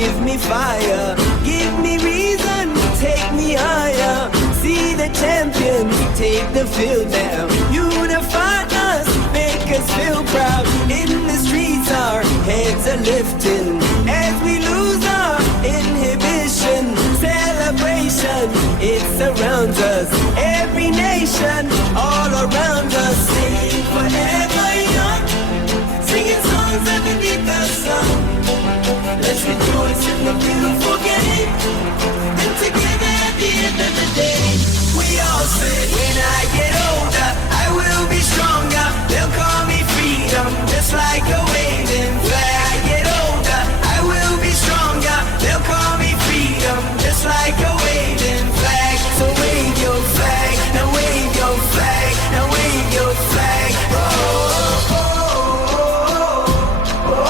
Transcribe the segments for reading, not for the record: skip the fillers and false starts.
give me fire, give me reason, take me higher. See the champions take the field now. Unify us, make us feel proud. In the streets our heads are lifting as we lose our inhibition. Celebration, it surrounds us. Every nation, all around us. Sing forever young, singing songs underneath the sun. Let's rejoice in the beautiful game, and together at the end of the day, we all say, when I get older, I will be stronger. They'll call me freedom, just like a waving flag. I get older, I will be stronger. They'll call me freedom, just like a waving flag. So wave your flag, now wave your flag, now wave your flag. Oh, oh, oh, oh, oh.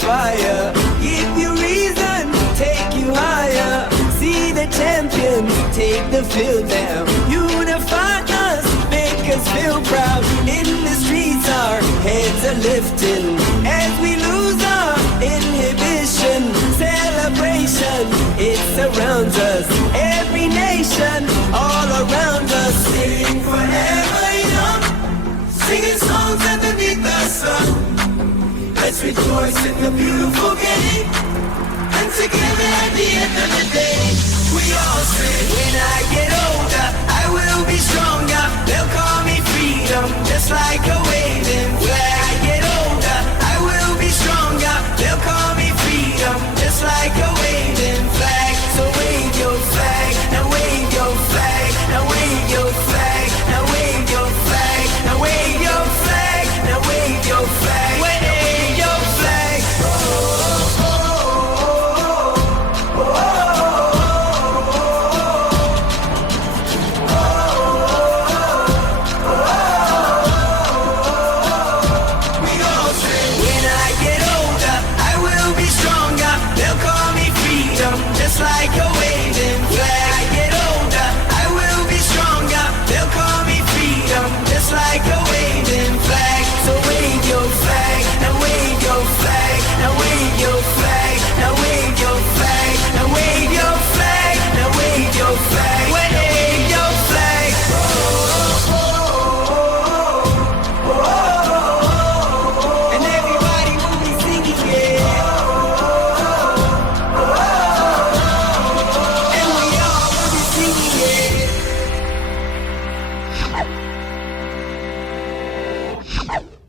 Fire, give you reason, take you higher. See the champions take the field now. Unify us, make us feel proud. In the streets our heads are lifting as we lose our inhibition. Celebration, it surrounds us. Every nation, all around us. Sing forever young, singing songs underneath the sun. Let's rejoice in the beautiful game, and together at the end of the day, we all say, when I get older, I will be stronger. They'll call me freedom, just like a waving flag. I get older, I will be stronger. They'll call me freedom, just like a waving flag. So wave your flag, now wave your flag, now wave your flag, now wave your flag, now wave your flag, now wave your flag. Just like a waving flag. I get older, I will be stronger. They'll call me freedom, just like a waving flag. So wave your flag, now wave your flag, now wave your flag, now wave your flag, now wave your flag, now wave your flag, wave your flag. Oh, oh, oh, oh, oh, oh. And everybody will be singing, yeah. BHEL.